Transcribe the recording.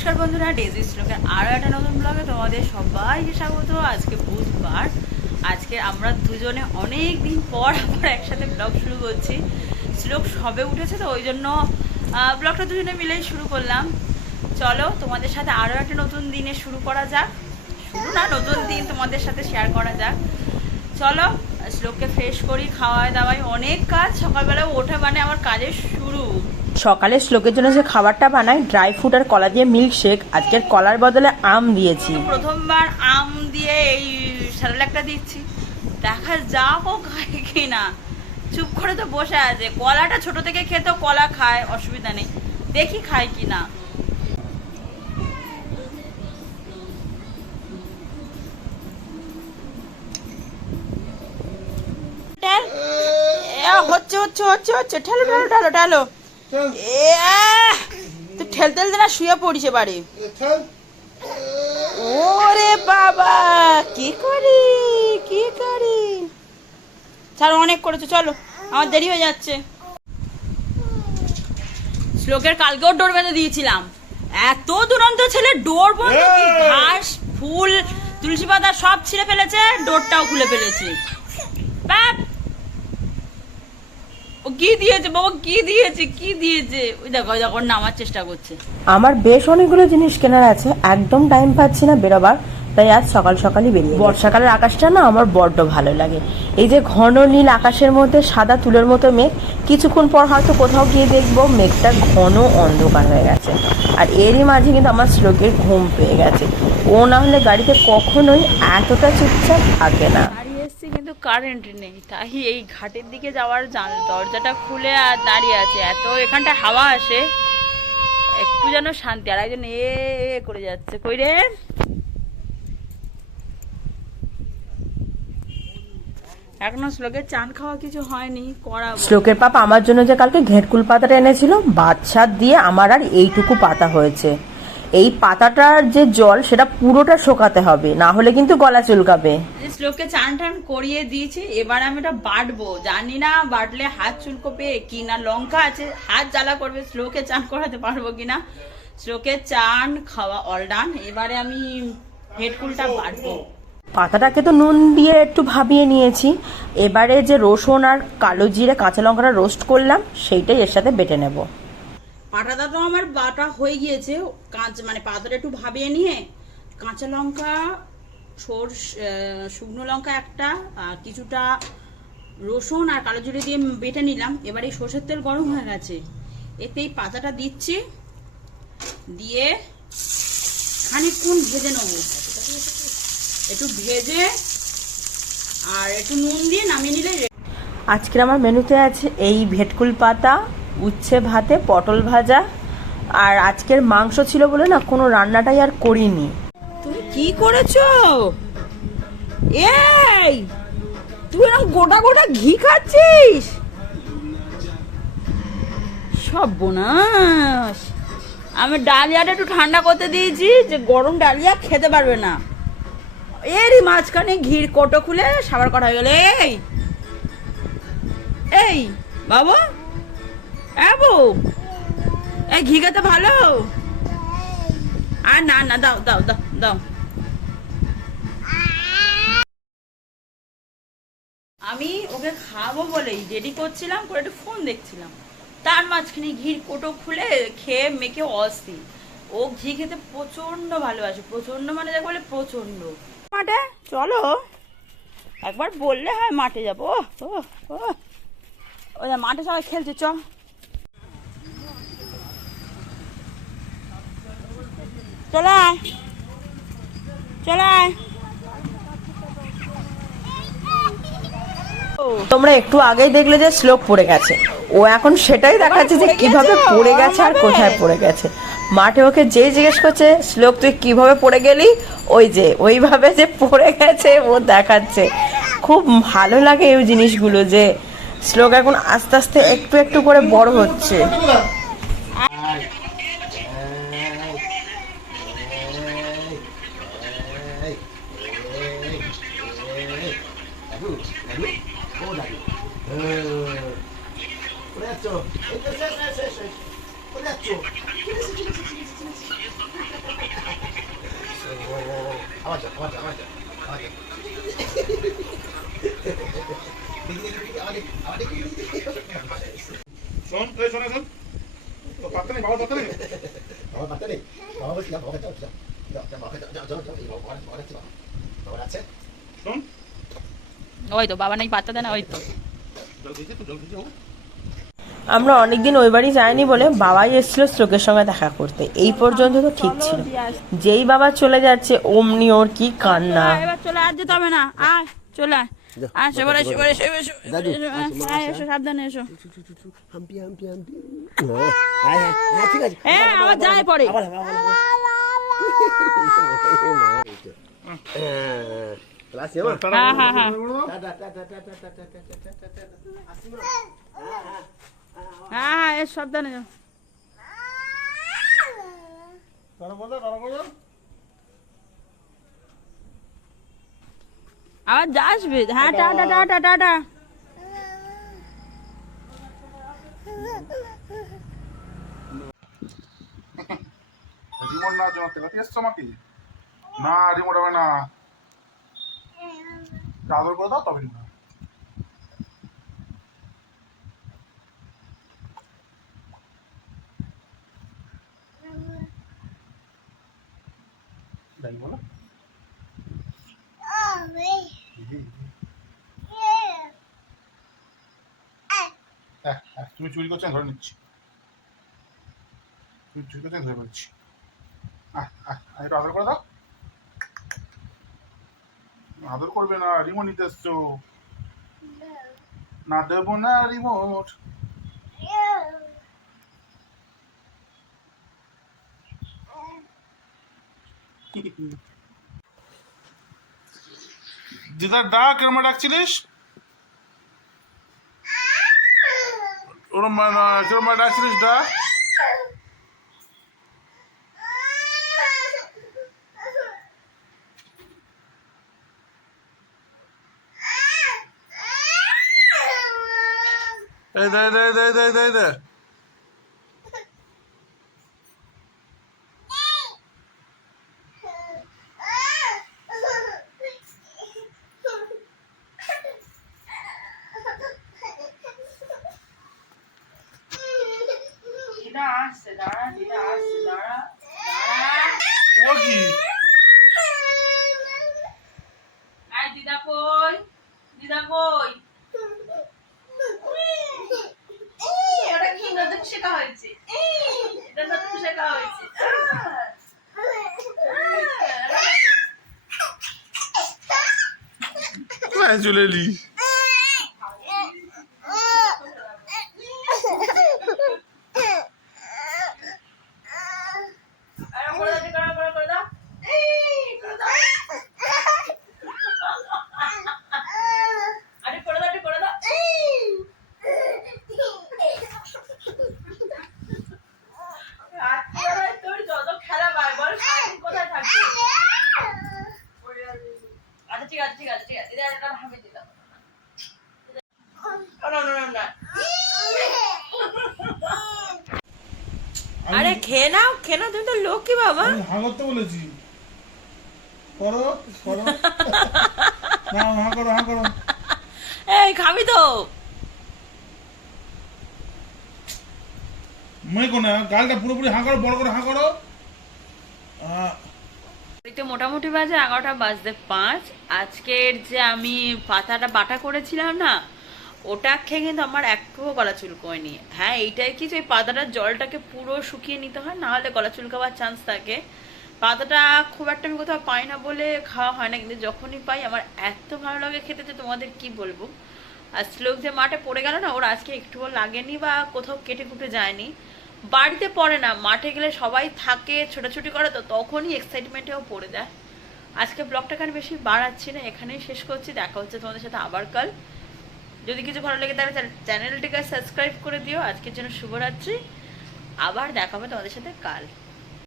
নমস্কার বন্ধুরা ডেজি শ্লোকের আরও একটা নতুন ব্লগে তোমাদের সবাইকে স্বাগত। আজকে বুধবার। আজকে আমরা দুজনে অনেক দিন পর আবার একসাথে ব্লগ শুরু করছি। শ্লোক সবে উঠেছে তো, ওই জন্য ব্লগটা দুজনে মিলেই শুরু করলাম। চলো, তোমাদের সাথে আরও একটা নতুন দিনে শুরু করা যাক। শুরু না, নতুন দিন তোমাদের সাথে শেয়ার করা যাক। চলো শ্লোককে ফ্রেশ করি খাওয়ায় দাওয়ায় অনেক কাজ। সকালবেলা ওঠে মানে আমার কাজের শুরু। সকালে শ্লোকের জন্য যে খাবারটা বানাই ড্রাই ফ্রুট আর কলা দিয়ে মিল্ক শেক আজকের কলার বদলে আম দিয়েছি। প্রথমবার আম দিয়ে এই স্যালাডটা দিচ্ছি। দেখা যাক ও খায় কি না চুপ করে তো বসে আছে। কলাটা ছোট থেকে খেত কলা খায় অসুবিধা নেই। দেখি খায় কি না হচ্ছে হচ্ছে হচ্ছে হচ্ছে। ঠেলো ঠেলো ঠেলো ঠেলো! তুই ঠেলতে ঠেলতে না শুয়ে পড়িস ওরে বাবা কি করি কি করি? অনেক করেছ চলো আমার দেরি হয়ে যাচ্ছে। শ্লোকের কালকেও ডোর বেঁধে দিয়েছিলাম। এত দুরন্ত ছেলে ডোর বন্ধ ঘাস ফুল তুলসী পাতা সব ছিঁড়ে ফেলেছে ডোরটাও খুলে ফেলেছে। বাপ ও কি দিয়েছে বাবা? কি দিয়েছে? কি দিয়েছে? ওই দেখো দেখো নামার চেষ্টা করছে। আমার বেশ অনেকগুলো জিনিস কেনার আছে, একদম টাইম পাচ্ছি না বেরোবার, তাই আজ সকাল সকালই বেরিয়ে বর্ষাকালের আকাশটা না আমার বড্ড ভালো লাগে। এই যে ঘন নীল আকাশের মধ্যে সাদা তুলোর মতো মেঘ, কিছুক্ষণ পর হয়তো কোথাও গিয়ে দেখব মেঘটা ঘন অন্ধকার হয়ে গেছে। আর এরই মাঝে কিন্তু আমার শ্লোকের ঘুম পেয়ে গেছে। ও না হলে গাড়িতে কখনোই এতটা চুপচাপ থাকে না। কিন্তু কারেন্ট নেই। তাই এই ঘাটের দিকে যাওয়ার দরজাটা খুলে আর দাঁড়িয়ে আছে। এত এখানটা হাওয়া আসে, একটু যেন শান্তি। আর একজন এ করে যাচ্ছে। কই রে? এখনও শ্লোকের চান খাওয়া কিছু হয়নি, করাবো। শ্লোকের পাপা আমার জন্য যে কালকে ঘেটকুল পাতাটা এনেছিল বাচ্চা দিয়ে আমার আর এইটুকু পাতা হয়েছে। এই পাতাটার যে জল সেটা পুরোটা শোকাতে হবে না হলে কিন্তু গলা চুলকাবে। শ্লোককে চান টান করিয়ে দিয়েছি এবার আমি এটা বাটবো। জানি না বাটলে হাত চুলকোবে কি না লঙ্কা আছে হাত জ্বালা করবে শ্লোকে চান করাতে পারব কিনা শ্লোকে চান খাওয়া অল ডান এবারে আমি হেডকুলটা বাটবো। পাতাটাকে তো নুন দিয়ে একটু ভাবিয়ে নিয়েছি। এবারে যে রসুন আর কালো জিরে কাঁচা লঙ্কাটা রোস্ট করলাম সেইটাই এর সাথে বেটে নেব। পাটাটা তো আমার বাটা হয়ে গিয়েছে। কাঁচ মানে পাতাটা একটু ভাবিয়ে নিয়ে কাঁচা লঙ্কা আহ, শুকনো লঙ্কা একটা কিছুটা রসুন আর কালো জিরে দিয়ে বেটে নিলাম। এবার এই সর্ষের তেল গরম হয়ে গেছে। এতে এই পাতাটা দিচ্ছি। দিয়ে খানিকক্ষণ ভেজে নেব। একটু ভেজে আর একটু নুন দিয়ে নামিয়ে নিলে আজকের আমার মেনুতে আছে এই ভেটকুল পাতা উচ্ছে ভাতে, পটল ভাজা, আর আজকের মাংস ছিল বলে না কোনো রান্নাটাই আর করিনি। তুমি কি করেছ? এই, তুই এরকম গোটা গোটা ঘি খাচ্ছিস? সব বোনাস। আমি ডালিয়াটা একটু ঠান্ডা করতে দিয়েছি, যে গরম ডালিয়া খেতে পারবে না। এরই মাঝখানে ঘির কোটো খুলে সাবার করা হয়ে গেল। এই এই, বাবু। এবু এই ঘি খেতে ভালো। আর না না, দাও দাও দাও দাও। আমি ওকে খাব বলেই রেডি করছিলাম, করে একটু ফোন দেখছিলাম। তার মাঝখানে ঘির কোটো খুলে খেয়ে মেখে অস্থির। ও ঘি খেতে প্রচণ্ড ভালোবাসে প্রচণ্ড মানে যাকে বলে প্রচণ্ড মাঠে? চলো। একবার বললে হয় মাঠে যাব। ও ও ও মাঠে সবাই খেলছে চ চলে আয় চলে আয় তোমরা একটু আগেই দেখলে যে শ্লোক পড়ে গেছে। ও এখন সেটাই দেখাচ্ছে যে কীভাবে পড়ে গেছে আর কোথায় পড়ে গেছে। মাঠে ওকে যে জিজ্ঞেস করছে, শ্লোক, তুই কীভাবে পড়ে গেলি? ওই যে, ওইভাবে যে পড়ে গেছে, ও দেখাচ্ছে। খুব ভালো লাগে এই জিনিসগুলো যে শ্লোক এখন আস্তে আস্তে একটু একটু করে বড় হচ্ছে Poleccio, শেষ শেষ শেষ শেষ Poleccio. আবার যাও আবার যাও আবার যাও আবার যাও দেখি দেখি দেখি আবার দেখি আবার দেখি শোন এই শোন শোন তো পাত্তা নেই বাবা পাত্তা নেই বাবা পাত্তা নেই বাবা বলছি বাবা যাও যাও যাও যাও যাও যাও যাও বাবা আছে শোন ওই তো বাবা নাই পাত্তা দেয় না ওই তো। আমরা অনেকদিন ওই বাড়ি যাইনি বলে বাবাই এসেছিল শ্লোকের সঙ্গে দেখা করতে। এই পর্যন্ত তো ঠিক ছিল। যেই বাবা চলে যাচ্ছে অমনি ওর কি কান্না। এবার চলে আর যেতে হবে না। আয় চলে আয়। পরে। ক্লাস হ্যাঁ হ্যাঁ হ্যাঁ হ্যাঁ হ্যাঁ সাবধানে যাও আবার যাসবে হ্যাঁ টাটা টাটা টাটা রিমোট না জমা তেলাতে আমাকে না রিমোট হবে না আদর করে দাও তবে না যাই বলো। তুমি চুরি করছ ধরে নিচ্ছি। তুমি চুরি করছ ধরে নিচ্ছি। আহ আহ আদর করে দাও। আদর করবে না রিমোট নিতে এসছো? না। দেবো না রিমোট। দিদার ডাক এরম ডাকছিলিস? ওরম কিরম ডাকছিলিস ডাক Haydi haydi haydi haydi haydi haydi. Dara, Dara, Dara, Dara. Wookie. শেখা হয়েছে। শেখা হয়েছে। চলে আরে করে দাও করে দাও করে দাও এই করে দাও আরে করে দাও আরে করে দাও আজকে তোর যত খেলা পায় বল সারাদিন কোথায় থাকবে আচ্ছা ঠিক আছে ঠিক আছে ঠিক আছে এটা একটা ভাবে দিলাম না না না না আরে খেয়ে নাও খেয়ে নাও তুমি তো লক্ষ্মী বাবা। বলেছি। করো করো। না হাঁ করো হাঁ করো। এই খাবি তো। মনে করো না গালটা পুরোপুরি হাঁ করো বড় করে হাঁ করো। আহ, ঘড়িতে মোটামুটি বাজে এগারোটা বাজতে পাঁচ। আজকের যে আমি পাতাটা বাটা করেছিলাম না, ওটা খেয়ে কিন্তু আমার একটুও গলা চুলকোয়নি। হ্যাঁ এইটাই কি যে পাতাটার জলটাকে পুরো শুকিয়ে নিতে হয়? না হলে গলা চুলকাবার চান্স থাকে। পাতাটা খুব একটা আমি কোথাও পাই না বলে খাওয়া হয় না, কিন্তু যখনই পাই আমার এত ভালো লাগে খেতে যে তোমাদের কি বলব? আর শ্লোক যে মাঠে পড়ে গেল না, ওর আজকে একটুও লাগেনি বা কোথাও কেটে কুটে যায়নি। বাড়িতে পড়ে না, মাঠে গেলে সবাই থাকে, ছোটাছুটি করে, তো তখনই এক্সাইটমেন্টেও পড়ে যায়। আজকে ব্লগটাকে আর বেশি বাড়াচ্ছি না, এখানেই শেষ করছি, দেখা হচ্ছে তোমাদের সাথে আবার কাল। যদি কিছু ভালো লেগে তাহলে চ্যানেলটিকে সাবস্ক্রাইব করে দিও। আজকের জন্য শুভরাত্রি, আবার দেখা হবে তোমাদের সাথে কাল।